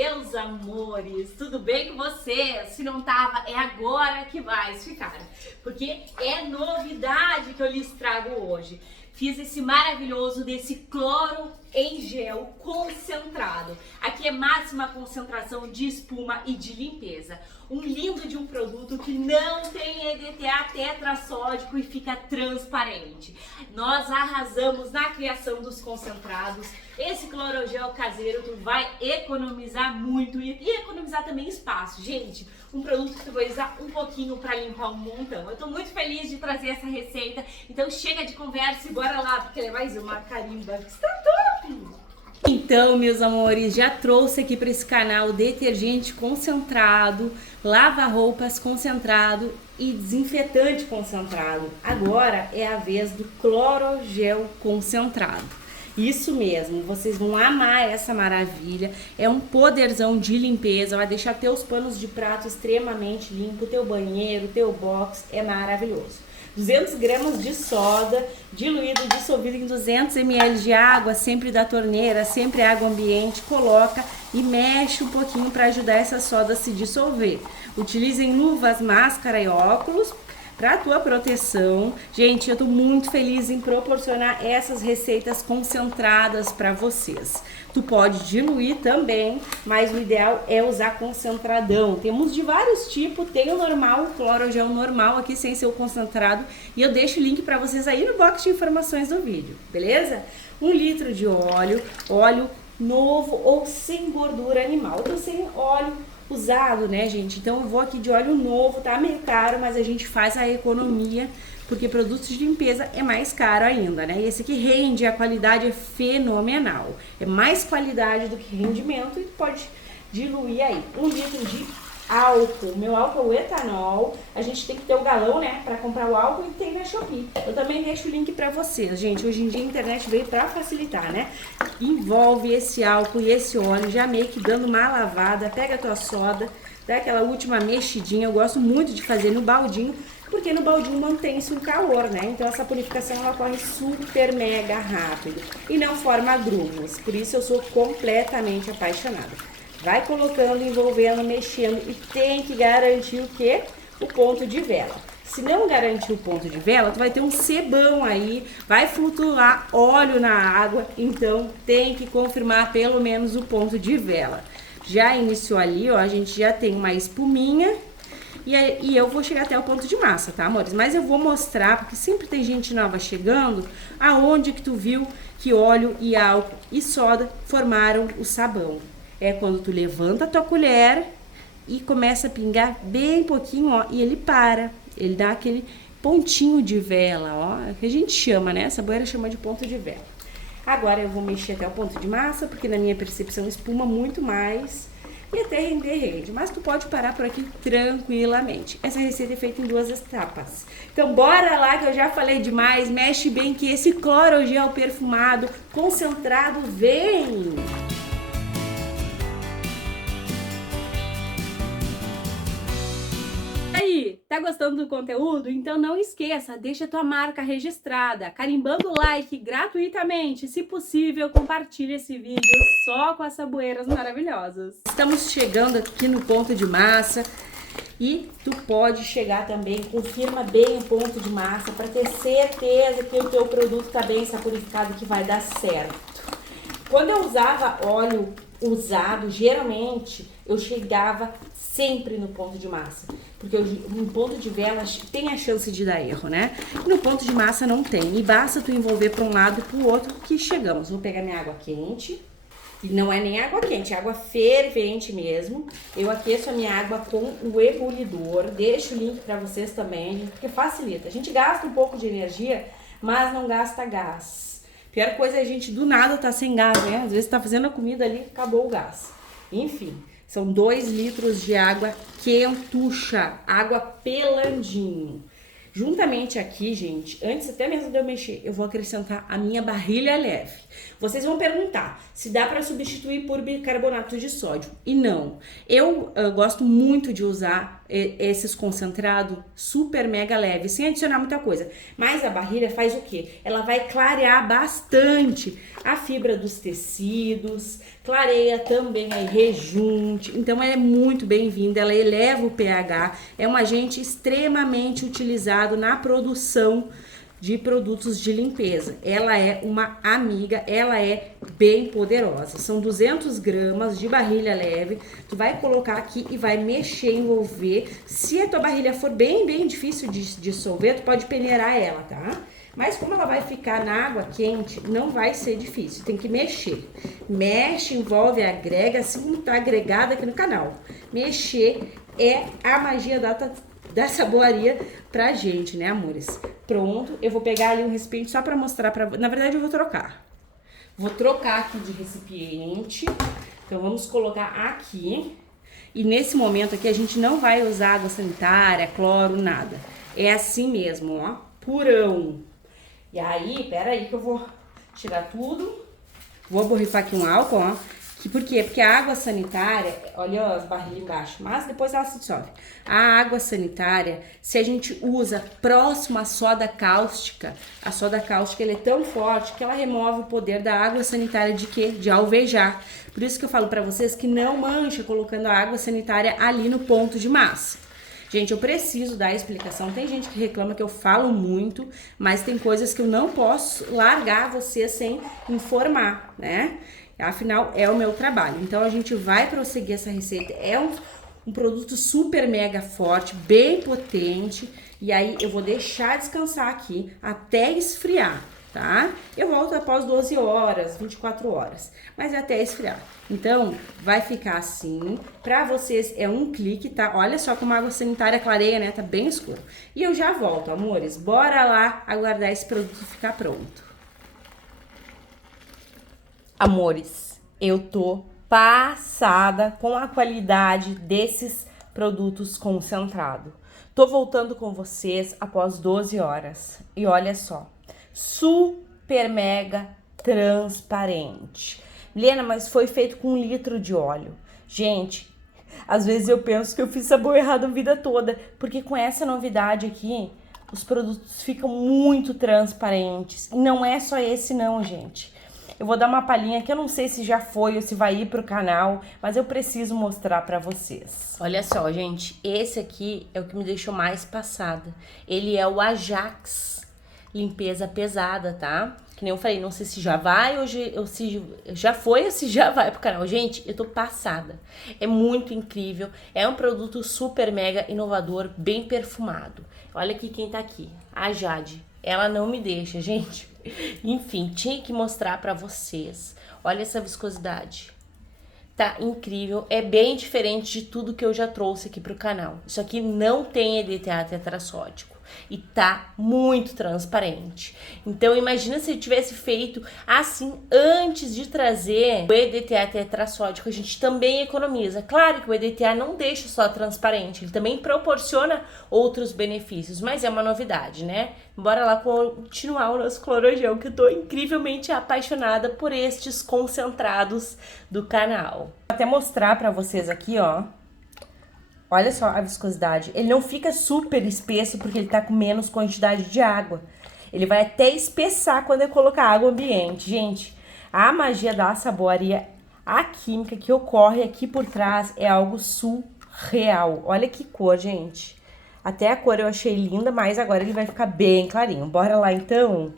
meus amores, tudo bem com vocês? Se não tava, é agora que vai ficar, porque é novidade que eu lhes trago hoje. Fiz esse maravilhoso desse cloro em gel concentrado. Aqui é máxima concentração de espuma e de limpeza. Um lindo de um produto que não tem EDTA tetrassódico e fica transparente. Nós arrasamos na criação dos concentrados. Esse clorogel caseiro tu vai economizar muito e economizar também espaço. Gente, um produto que tu vai usar um pouquinho para limpar um montão. Eu tô muito feliz de trazer essa receita, então chega de conversa e bora lá, porque é mais uma carimba que está top! Então, meus amores, já trouxe aqui para esse canal detergente concentrado, lava-roupas concentrado e desinfetante concentrado. Agora é a vez do clorogel concentrado. Isso mesmo, vocês vão amar essa maravilha, é um poderzão de limpeza, vai deixar teus panos de prato extremamente limpo, teu banheiro, teu box, é maravilhoso. 200 gramas de soda, diluído, dissolvido em 200 ml de água, sempre da torneira, sempre água ambiente, coloca e mexe um pouquinho para ajudar essa soda a se dissolver. Utilizem luvas, máscara e óculos para a tua proteção. Gente, eu tô muito feliz em proporcionar essas receitas concentradas para vocês. Tu pode diluir também, mas o ideal é usar concentradão. Temos de vários tipos, tem o normal, o clorogel normal aqui sem ser o concentrado, e eu deixo o link para vocês aí no box de informações do vídeo, beleza? 1 litro de óleo, óleo novo ou sem gordura animal. Eu tô sem óleo usado, né, gente? Então eu vou aqui de óleo novo, tá meio caro, mas a gente faz a economia, porque produtos de limpeza é mais caro ainda, né? E esse aqui rende, a qualidade é fenomenal. É mais qualidade do que rendimento e pode diluir aí. 1 litro de álcool. Meu álcool é etanol. A gente tem que ter o galão, né, para comprar o álcool, e tem na Shopee. Eu também deixo o link para vocês, gente. Hoje em dia a internet veio para facilitar, né? Envolve esse álcool e esse óleo, já meio que dando uma lavada. Pega a tua soda, dá aquela última mexidinha. Eu gosto muito de fazer no baldinho, porque no baldinho mantém-se um calor, né? Então essa purificação ela corre super mega rápido e não forma grumos. Por isso eu sou completamente apaixonada. Vai colocando, envolvendo, mexendo e tem que garantir o quê? O ponto de vela. Se não garantir o ponto de vela, tu vai ter um sebão aí, vai flutuar óleo na água, então tem que confirmar pelo menos o ponto de vela. Já iniciou ali, ó, a gente já tem uma espuminha e eu vou chegar até o ponto de massa, tá, amores? Mas eu vou mostrar, porque sempre tem gente nova chegando, aonde que tu viu que óleo e álcool e soda formaram o sabão. É quando tu levanta a tua colher e começa a pingar bem pouquinho, ó, e ele para. Ele dá aquele pontinho de vela, ó, que a gente chama, né? Essa boeira chama de ponto de vela. Agora eu vou mexer até o ponto de massa, porque na minha percepção espuma muito mais e até rende. Mas tu pode parar por aqui tranquilamente. Essa receita é feita em 2 etapas. Então bora lá, que eu já falei demais. Mexe bem que esse clorogel perfumado, concentrado, vem! Aí, tá gostando do conteúdo? Então não esqueça, deixa a tua marca registrada, carimbando o like gratuitamente. Se possível, compartilha esse vídeo só com as saboeiras maravilhosas. Estamos chegando aqui no ponto de massa e tu pode chegar também, confirma bem o ponto de massa para ter certeza que o teu produto tá bem saporificado, que vai dar certo. Quando eu usava óleo usado, geralmente eu chegava sempre no ponto de massa, porque no ponto de vela tem a chance de dar erro, né? No ponto de massa não tem, e basta tu envolver para um lado e para o outro que chegamos. Vou pegar minha água quente, e não é nem água quente, é água fervente mesmo. Eu aqueço a minha água com o ebulidor, deixo o link para vocês também, porque facilita. A gente gasta um pouco de energia, mas não gasta gás. Pior coisa é a gente do nada tá sem gás, né? Às vezes tá fazendo a comida ali, acabou o gás. Enfim, são 2 litros de água quentucha, água pelandinho. Juntamente aqui, gente, antes até mesmo de eu mexer, eu vou acrescentar a minha barrilha leve. Vocês vão perguntar se dá para substituir por bicarbonato de sódio. E não, eu gosto muito de usar esses concentrados super mega leve, sem adicionar muita coisa. Mas a barrilha faz o quê? Ela vai clarear bastante a fibra dos tecidos, clareia também aí rejunte. Então ela é muito bem-vinda, ela eleva o pH, é um agente extremamente utilizado na produção de produtos de limpeza. Ela é uma amiga, ela é bem poderosa. São 200 gramas de barrilha leve. Tu vai colocar aqui e vai mexer, envolver. Se a tua barrilha for bem difícil de dissolver, tu pode peneirar ela, tá? Mas como ela vai ficar na água quente, não vai ser difícil. Tem que mexer. Mexe, envolve, agrega, assim como tá agregada aqui no canal. Mexer é a magia da saboaria pra gente, né, amores? Pronto, eu vou pegar ali um recipiente só pra mostrar pra... Na verdade, eu vou trocar. Vou trocar aqui de recipiente. Então, vamos colocar aqui. E nesse momento aqui, a gente não vai usar água sanitária, cloro, nada. É assim mesmo, ó, purão. E aí, pera aí que eu vou tirar tudo. Vou borrifar aqui um álcool, ó. Por quê? Porque a água sanitária, olha as barrinhas embaixo, mas depois ela se dissolve. A água sanitária, se a gente usa próximo à soda cáustica, a soda cáustica ela é tão forte que ela remove o poder da água sanitária de quê? De alvejar. Por isso que eu falo pra vocês que não mancha colocando a água sanitária ali no ponto de massa. Gente, eu preciso dar a explicação. Tem gente que reclama que eu falo muito, mas tem coisas que eu não posso largar vocês sem informar, né? Afinal, é o meu trabalho. Então, a gente vai prosseguir essa receita. É um produto super mega forte, bem potente. E aí, eu vou deixar descansar aqui até esfriar, tá? Eu volto após 12 horas, 24 horas. Mas é até esfriar. Então, vai ficar assim. Pra vocês, é um clique, tá? Olha só como a água sanitária clareia, né? Tá bem escuro. E eu já volto, amores. Bora lá aguardar esse produto ficar pronto. Amores, eu tô passada com a qualidade desses produtos concentrados. Tô voltando com vocês após 12 horas. E olha só, super mega transparente. Lena, mas foi feito com 1 litro de óleo. Gente, às vezes eu penso que eu fiz sabor errado a vida toda, porque com essa novidade aqui, os produtos ficam muito transparentes. E não é só esse não, gente. Eu vou dar uma palhinha que eu não sei se já foi ou se vai ir pro canal, mas eu preciso mostrar pra vocês. Olha só, gente, esse aqui é o que me deixou mais passada. Ele é o Ajax Limpeza Pesada, tá? Que nem eu falei, não sei se já vai ou se já foi ou se já vai pro canal. Gente, eu tô passada. É muito incrível. É um produto super mega inovador, bem perfumado. Olha aqui quem tá aqui, a Jade. Ela não me deixa, gente. Enfim, tinha que mostrar pra vocês. Olha essa viscosidade. Tá incrível. É bem diferente de tudo que eu já trouxe aqui pro canal. Isso aqui não tem EDTA tetrassódico. E tá muito transparente. Então imagina se eu tivesse feito assim antes de trazer o EDTA tetrassódico. A gente também economiza. Claro que o EDTA não deixa só transparente, ele também proporciona outros benefícios, mas é uma novidade, né? Bora lá continuar o nosso clorogel, que eu tô incrivelmente apaixonada por estes concentrados do canal. Vou até mostrar pra vocês aqui, ó. Olha só a viscosidade. Ele não fica super espesso porque ele tá com menos quantidade de água. Ele vai até espessar quando eu colocar água ambiente. Gente, a magia da saboaria, a química que ocorre aqui por trás é algo surreal. Olha que cor, gente. Até a cor eu achei linda, mas agora ele vai ficar bem clarinho. Bora lá, então?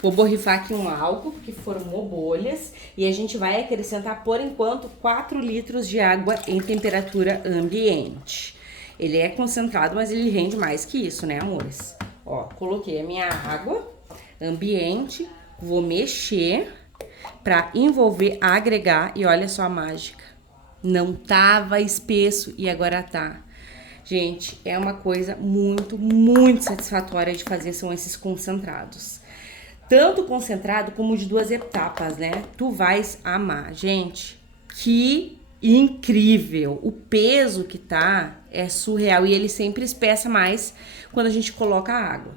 Vou borrifar aqui um álcool que formou bolhas e a gente vai acrescentar, por enquanto, 4 litros de água em temperatura ambiente. Ele é concentrado, mas ele rende mais que isso, né, amores? Ó, coloquei a minha água ambiente, vou mexer pra envolver, agregar e olha só a mágica. Não tava espesso e agora tá. Gente, é uma coisa muito satisfatória de fazer, são esses concentrados. Tanto concentrado como de 2 etapas, né? Tu vais amar. Gente, que incrível! O peso que tá é surreal e ele sempre espessa mais quando a gente coloca a água.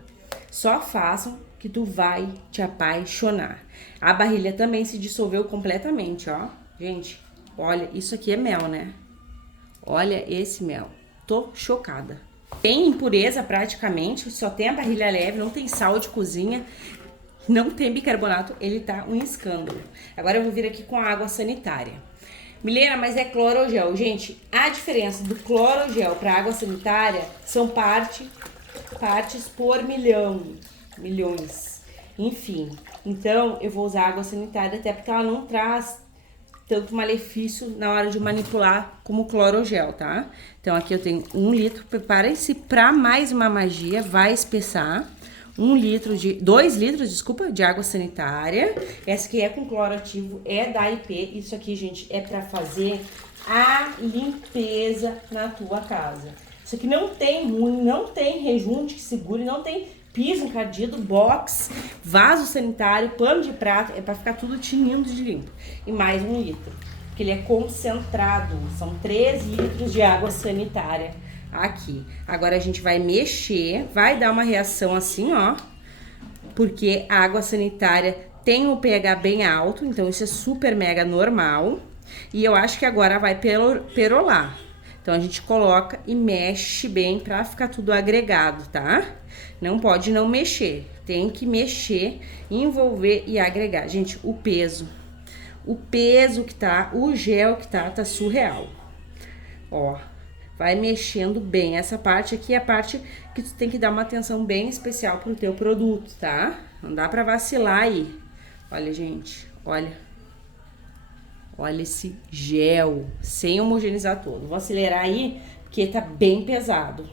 Só façam que tu vai te apaixonar. A barrilha também se dissolveu completamente, ó. Gente, olha, isso aqui é mel, né? Olha esse mel. Tô chocada. Tem impureza praticamente, só tem a parrilha leve, não tem sal de cozinha, não tem bicarbonato, ele tá um escândalo. Agora eu vou vir aqui com a água sanitária. Milena, mas é clorogel. Gente, a diferença do clorogel para água sanitária são partes por milhões. Enfim, então eu vou usar água sanitária até porque ela não traz tanto malefício na hora de manipular como o clorogel, tá? Então aqui eu tenho 1 litro, prepare-se para mais uma magia, vai espessar. 2 litros, desculpa, de água sanitária. Essa aqui é com cloro ativo, é da IP. Isso aqui, gente, é pra fazer a limpeza na tua casa. Isso aqui não tem ruim, não tem rejunte que segure, não tem piso encardido, box, vaso sanitário, pano de prato. É pra ficar tudo tinindo de limpo. E mais 1 litro, porque ele é concentrado. São 3 litros de água sanitária. Aqui, agora a gente vai mexer, vai dar uma reação assim, ó, porque a água sanitária tem um pH bem alto, então isso é super mega normal, e eu acho que agora vai perolar. Então a gente coloca e mexe bem pra ficar tudo agregado, tá? Não pode não mexer, tem que mexer, envolver e agregar. Gente, o peso que tá, o gel que tá surreal, ó. Vai mexendo bem. Essa parte aqui é a parte que tu tem que dar uma atenção bem especial pro teu produto, tá? Não dá pra vacilar aí. Olha, gente, olha. Olha esse gel, sem homogeneizar todo. Vou acelerar aí, porque tá bem pesado.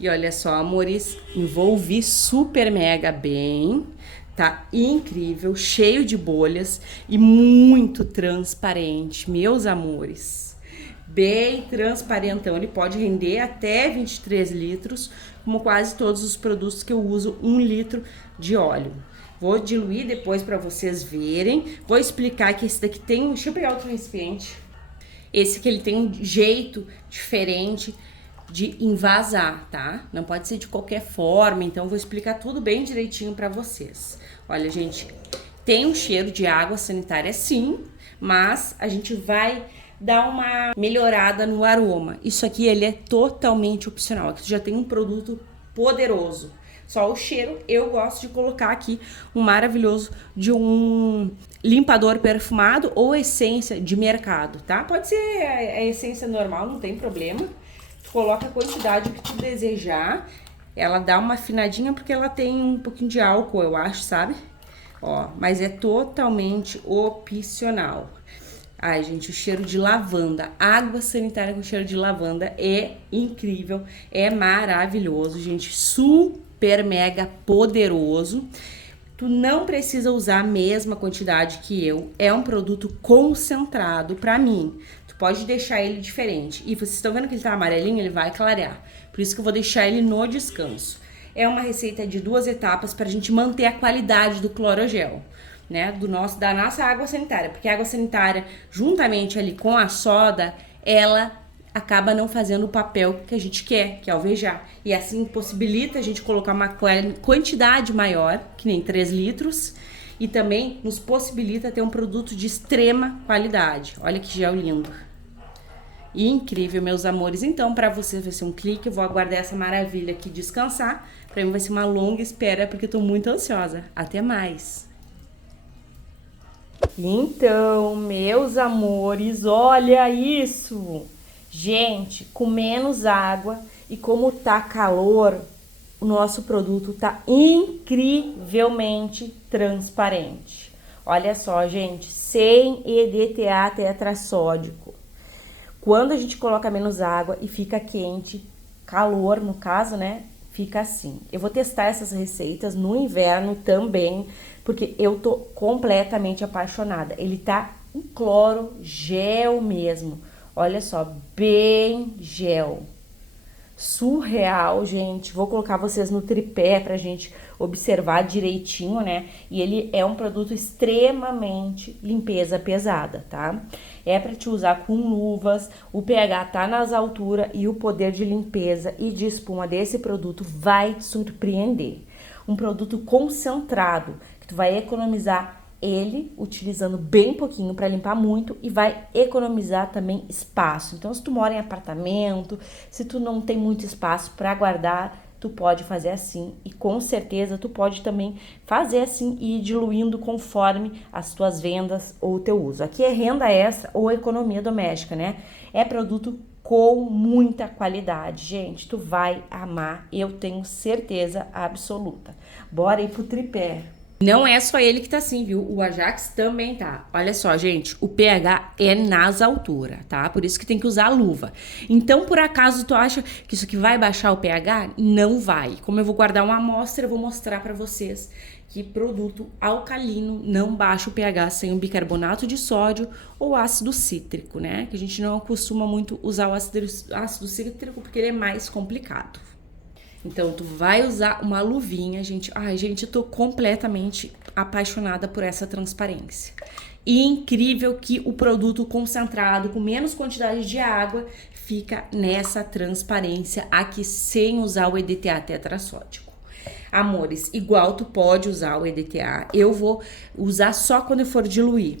E olha só, amores, envolvi super mega bem. Tá incrível, cheio de bolhas e muito transparente, meus amores. Bem transparentão, ele pode render até 23 litros, como quase todos os produtos que eu uso, 1 litro de óleo. Vou diluir depois para vocês verem. Vou explicar que esse daqui tem, deixa eu pegar outro recipiente. Esse aqui ele tem um jeito diferente de envasar, tá? Não pode ser de qualquer forma, então vou explicar tudo bem direitinho pra vocês. Olha, gente, tem um cheiro de água sanitária sim, mas a gente vai dar uma melhorada no aroma. Isso aqui, ele é totalmente opcional, aqui já tem um produto poderoso. Só o cheiro, eu gosto de colocar aqui um maravilhoso de um limpador perfumado ou essência de mercado, tá? Pode ser a essência normal, não tem problema. Coloca a quantidade que tu desejar. Ela dá uma afinadinha porque ela tem um pouquinho de álcool, eu acho, sabe? Ó, mas é totalmente opcional. Ai, gente, o cheiro de lavanda, água sanitária com cheiro de lavanda é incrível, é maravilhoso, gente, super mega poderoso. Tu não precisa usar a mesma quantidade que eu, é um produto concentrado pra mim. Pode deixar ele diferente. E vocês estão vendo que ele tá amarelinho, ele vai clarear. Por isso que eu vou deixar ele no descanso. É uma receita de 2 etapas pra gente manter a qualidade do clorogel, né? Da nossa água sanitária. Porque a água sanitária, juntamente ali com a soda, ela acaba não fazendo o papel que a gente quer, que é alvejar. E assim possibilita a gente colocar uma quantidade maior, que nem 3 litros, e também nos possibilita ter um produto de extrema qualidade. Olha que gel lindo. Incrível, meus amores. Então, para vocês vai ser um clique. Eu vou aguardar essa maravilha aqui descansar. Para mim vai ser uma longa espera, porque eu tô muito ansiosa. Até mais. Então, meus amores, olha isso. Gente, com menos água e como tá calor, o nosso produto tá incrivelmente transparente. Olha só, gente, sem EDTA tetrassódico. Quando a gente coloca menos água e fica quente, calor no caso, né? Fica assim. Eu vou testar essas receitas no inverno também, porque eu tô completamente apaixonada. Ele tá em cloro gel mesmo. Olha só, bem gel. Surreal, gente. Vou colocar vocês no tripé pra gente observar direitinho, né? E ele é um produto extremamente limpeza pesada, tá? É pra te usar com luvas, o pH tá nas alturas e o poder de limpeza e de espuma desse produto vai te surpreender. Um produto concentrado, que tu vai economizar ele utilizando bem pouquinho para limpar muito e vai economizar também espaço. Então, se tu mora em apartamento, se tu não tem muito espaço para guardar, tu pode fazer assim e com certeza tu pode também fazer assim e ir diluindo conforme as tuas vendas ou o teu uso. Aqui é renda extra ou economia doméstica, né? É produto com muita qualidade, gente. Tu vai amar, eu tenho certeza absoluta. Bora ir pro tripé. Não é só ele que tá assim, viu? O Ajax também tá. Olha só, gente, o pH é nas alturas, tá? Por isso que tem que usar a luva. Então, por acaso, tu acha que isso aqui vai baixar o pH? Não vai. Como eu vou guardar uma amostra, eu vou mostrar pra vocês que produto alcalino não baixa o pH sem o bicarbonato de sódio ou ácido cítrico, né? Que a gente não costuma muito usar o ácido cítrico porque ele é mais complicado. Então, tu vai usar uma luvinha, gente. Ai, gente, eu tô completamente apaixonada por essa transparência. E incrível que o produto concentrado, com menos quantidade de água, fica nessa transparência aqui sem usar o EDTA tetrassódico. Amores, igual tu pode usar o EDTA, eu vou usar só quando eu for diluir.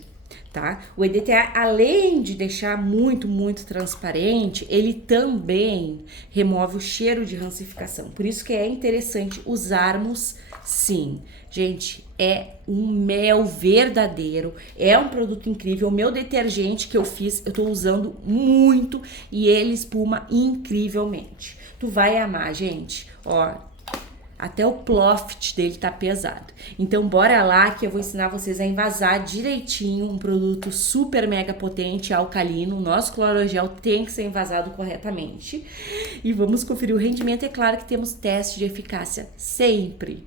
Tá? O EDTA, além de deixar muito transparente, ele também remove o cheiro de rancificação. Por isso que é interessante usarmos sim. Gente, é um mel verdadeiro, é um produto incrível. O meu detergente que eu fiz, eu tô usando muito e ele espuma incrivelmente. Tu vai amar, gente. Ó, até o ploft dele tá pesado. Então, bora lá que eu vou ensinar vocês a envasar direitinho um produto super mega potente, alcalino. O nosso clorogel tem que ser envasado corretamente. E vamos conferir o rendimento. É claro que temos teste de eficácia sempre.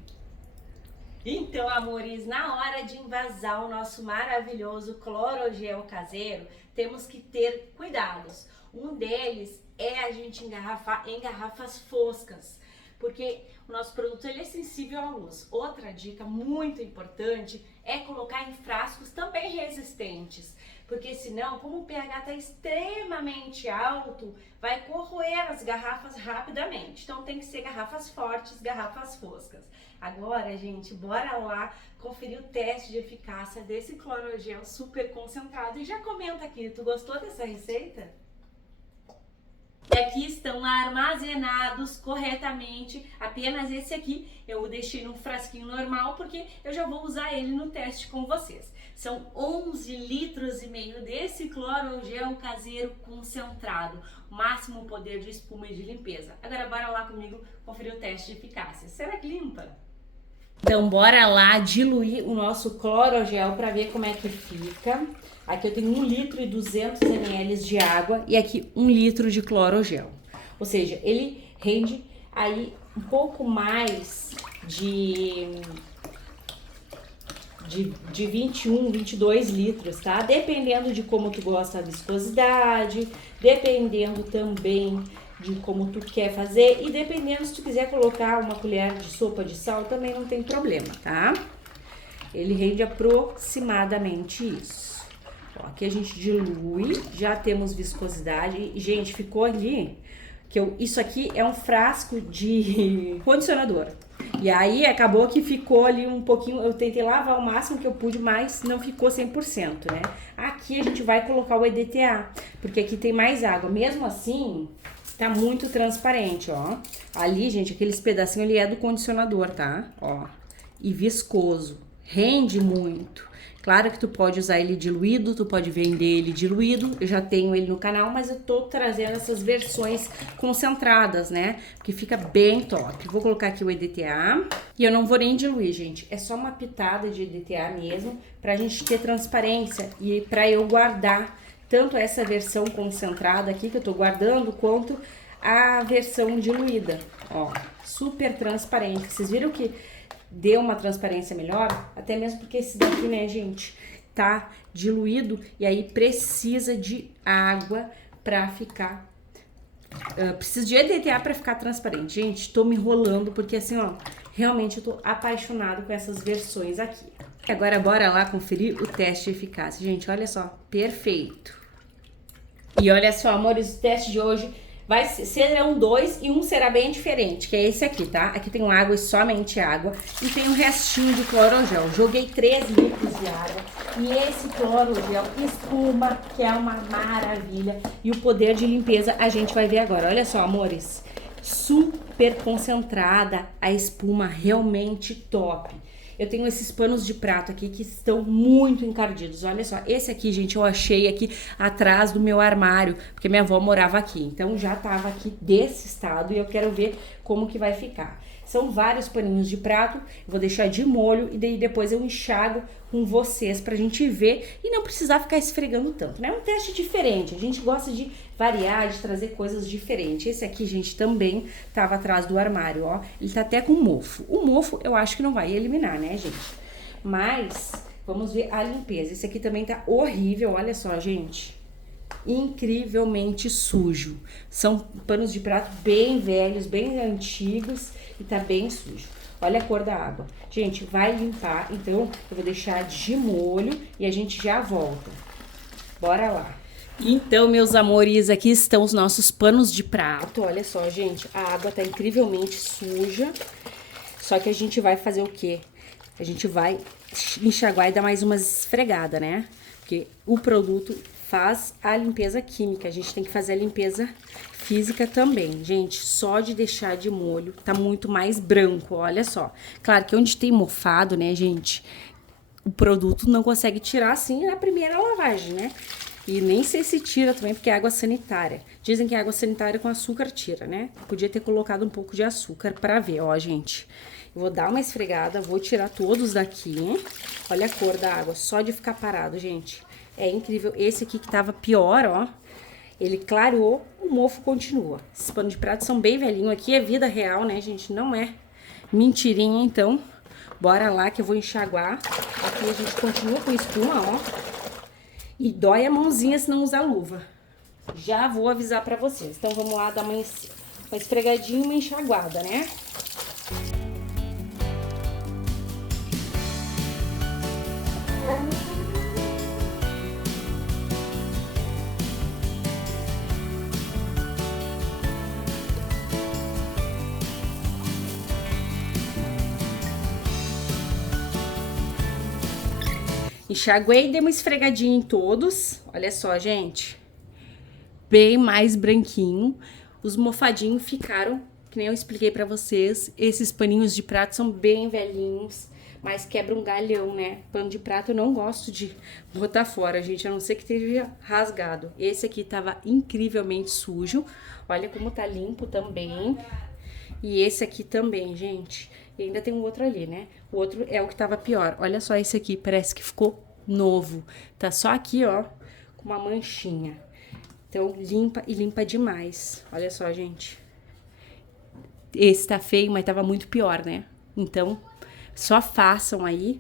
Então, amores, na hora de envasar o nosso maravilhoso clorogel caseiro, temos que ter cuidados. Um deles é a gente engarrafar em garrafas foscas, porque o nosso produto ele é sensível à luz. Outra dica muito importante é colocar em frascos também resistentes, porque senão, como o pH está extremamente alto, vai corroer as garrafas rapidamente. Então tem que ser garrafas fortes, garrafas foscas. Agora, gente, bora lá conferir o teste de eficácia desse clorogel super concentrado. E já comenta aqui, tu gostou dessa receita? E aqui estão armazenados corretamente, apenas esse aqui eu deixei num frasquinho normal porque eu já vou usar ele no teste com vocês. São 11 litros e meio desse clorogel caseiro concentrado, máximo poder de espuma e de limpeza. Agora bora lá comigo conferir o teste de eficácia. Será que limpa? Então, bora lá diluir o nosso clorogel para ver como é que fica. Aqui eu tenho 1 litro e 200 ml de água e aqui 1 litro de clorogel. Ou seja, ele rende aí um pouco mais de 21, 22 litros, tá? Dependendo de como tu gosta da viscosidade, dependendo também de como tu quer fazer e dependendo se tu quiser colocar uma colher de sopa de sal, também não tem problema, tá? Ele rende aproximadamente isso. Ó, aqui a gente dilui, já temos viscosidade. E, gente, ficou ali, isso aqui é um frasco de condicionador. E aí acabou que ficou ali um pouquinho, eu tentei lavar o máximo que eu pude, mas não ficou 100%, né? Aqui a gente vai colocar o EDTA, porque aqui tem mais água. Mesmo assim, tá muito transparente, ó. Ali, gente, aqueles pedacinhos ali é do condicionador, tá? Ó, e viscoso, rende muito. Claro que tu pode usar ele diluído, tu pode vender ele diluído, eu já tenho ele no canal, mas eu tô trazendo essas versões concentradas, né? Porque fica bem top. Vou colocar aqui o EDTA e eu não vou nem diluir, gente. É só uma pitada de EDTA mesmo, pra gente ter transparência e pra eu guardar tanto essa versão concentrada aqui que eu tô guardando, quanto a versão diluída. Ó, super transparente. Vocês viram que deu uma transparência melhor, até mesmo porque esse daqui, né, gente, tá diluído e aí precisa de água pra ficar, precisa de EDTA pra ficar transparente. Gente, tô me enrolando porque assim, ó, realmente eu tô apaixonada com essas versões aqui. Agora bora lá conferir o teste de eficácia. Gente, olha só, perfeito. E olha só, amores, o teste de hoje Serão 2 e um será bem diferente, que é esse aqui, tá? Aqui tem água e somente água. E tem um restinho de clorogel. Joguei 3 litros de água. E esse clorogel espuma, que é uma maravilha. E o poder de limpeza a gente vai ver agora. Olha só, amores. Super concentrada, a espuma realmente top. Eu tenho esses panos de prato aqui que estão muito encardidos. Olha só, esse aqui, gente, eu achei aqui atrás do meu armário, porque minha avó morava aqui. Então já tava aqui desse estado e eu quero ver como que vai ficar. São vários paninhos de prato, eu vou deixar de molho e daí depois eu enxago com vocês pra gente ver e não precisar ficar esfregando tanto, né? É um teste diferente, a gente gosta de variar, de trazer coisas diferentes. Esse aqui, gente, também tava atrás do armário, ó. Ele tá até com mofo. O mofo eu acho que não vai eliminar, né, gente? Mas vamos ver a limpeza. Esse aqui também tá horrível, olha só, gente. Incrivelmente sujo. São panos de prato bem velhos, bem antigos e tá bem sujo. Olha a cor da água. Gente, vai limpar, então eu vou deixar de molho e a gente já volta. Bora lá. Então, meus amores, aqui estão os nossos panos de prato. Olha só, gente, a água tá incrivelmente suja. Só que a gente vai fazer o quê? A gente vai enxaguar e dar mais uma esfregada, né? Porque o produto faz a limpeza química, a gente tem que fazer a limpeza física também. Gente, só de deixar de molho tá muito mais branco, olha só. Claro que onde tem mofado, né, gente, o produto não consegue tirar assim na primeira lavagem, né? E nem sei se tira também, porque é água sanitária. Dizem que água sanitária com açúcar tira, né? Podia ter colocado um pouco de açúcar pra ver, ó, gente. Eu vou dar uma esfregada, vou tirar todos daqui, hein? Olha a cor da água, só de ficar parado, gente. É incrível. Esse aqui que tava pior, ó. Ele clareou, o mofo continua. Esses panos de prato são bem velhinhos. Aqui é vida real, né, gente? Não é mentirinha, então. Bora lá que eu vou enxaguar. Aqui a gente continua com espuma, ó. E dói a mãozinha se não usar luva. Já vou avisar pra vocês. Então vamos lá dar uma esfregadinha e uma enxaguada, né? Enxaguei e dei uma esfregadinha em todos. Olha só, gente. Bem mais branquinho. Os mofadinhos ficaram, que nem eu expliquei pra vocês. Esses paninhos de prato são bem velhinhos, mas quebra um galhão, né? Pano de prato eu não gosto de botar fora, gente, a não ser que esteja rasgado. Esse aqui tava incrivelmente sujo. Olha como tá limpo também. E esse aqui também, gente. E ainda tem um outro ali, né? O outro é o que tava pior. Olha só esse aqui, parece que ficou novo. Tá só aqui, ó, com uma manchinha. Então, limpa e limpa demais. Olha só, gente. Esse tá feio, mas tava muito pior, né? Então, só façam aí.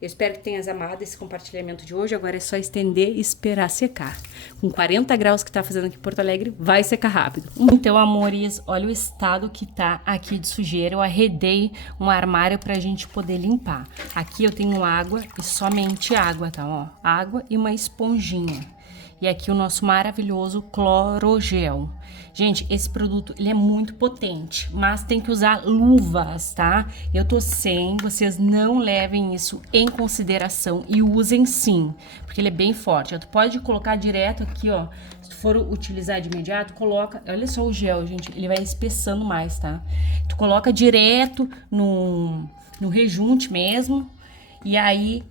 Eu espero que tenhas amado esse compartilhamento de hoje. Agora é só estender e esperar secar. Com 40 graus que tá fazendo aqui em Porto Alegre, vai secar rápido. Então, amores, olha o estado que tá aqui de sujeira. Eu arredei um armário pra gente poder limpar. Aqui eu tenho água e somente água, tá? Ó, água e uma esponjinha. E aqui o nosso maravilhoso clorogel. Gente, esse produto, ele é muito potente, mas tem que usar luvas, tá? Eu tô sem, vocês não levem isso em consideração e usem sim, porque ele é bem forte. Tu pode colocar direto aqui, ó, se tu for utilizar de imediato, coloca, olha só o gel, gente, ele vai espessando mais, tá? Tu coloca direto no rejunte mesmo, e aí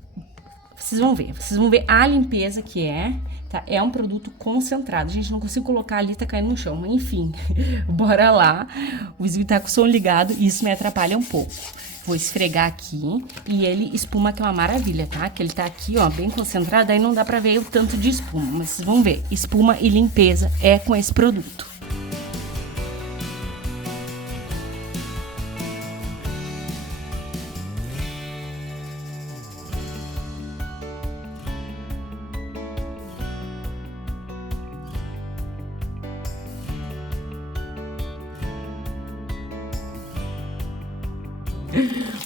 vocês vão ver a limpeza que é. Tá? É um produto concentrado. Gente, não consigo colocar ali, tá caindo no chão. Mas enfim, bora lá. O vizinho tá com o som ligado e isso me atrapalha um pouco. Vou esfregar aqui e ele espuma, que é uma maravilha, tá? Que ele tá aqui, ó, bem concentrado. Aí não dá pra ver o tanto de espuma. Mas vocês vão ver, espuma e limpeza é com esse produto.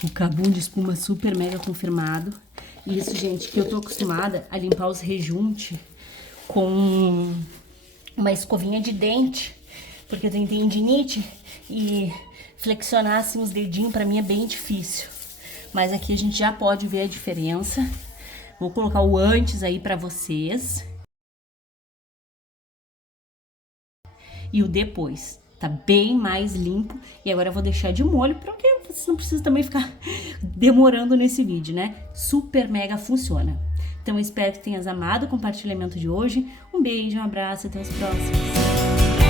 O cabum de espuma super mega confirmado. Isso, gente, que eu tô acostumada a limpar os rejuntes com uma escovinha de dente. porque eu tenho tendinite e flexionar assim os dedinhos pra mim é bem difícil. Mas aqui a gente já pode ver a diferença. Vou colocar o antes aí pra vocês. E o depois. Tá bem mais limpo. E agora eu vou deixar de molho, porque vocês não precisam também ficar demorando nesse vídeo, né? Super mega funciona. Então eu espero que tenhas amado o compartilhamento de hoje. Um beijo, um abraço, até os próximos.